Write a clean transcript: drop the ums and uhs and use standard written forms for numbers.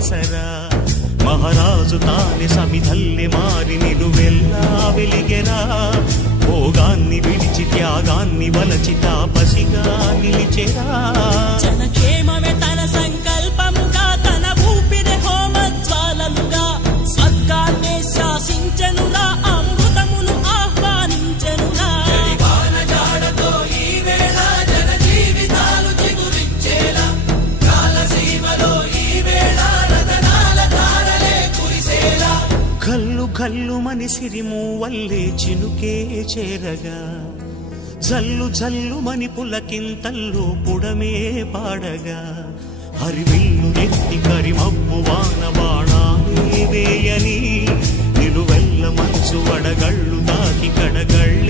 సరా మహారాజు తానే సమిధల్లె మారి నిలువెల్లా వెలిగెరా భోగాన్ని విడిచి త్యాగాన్ని వలచి తాపసిగా నిలిచెరా జనక్షేమమే తన సంకల్పముగా తన ఊపిరి హోమజ్వాలలుగా స్వర్గాన్నే శాసించెనురా అమృతమును ఆహ్వానించెనురా వానజాడతో ఈ వేళ జన జీవితాలు చిగురించేలా కాలసీమలో ఈ వేళ రతనాల ధారలే కురిసేలా కల్లు కల్లు మని సిరిము వల్లే చినుకే చేరగా జల్లు జల్లు మని పులకింతల్లు పుడమే పాడగా హరివిల్లు ఎత్తి కరిమబ్బు వాన బాణాలే వేయని నిలువెల్ల మంచు వడగళ్ళు దాకి కడగళ్ళ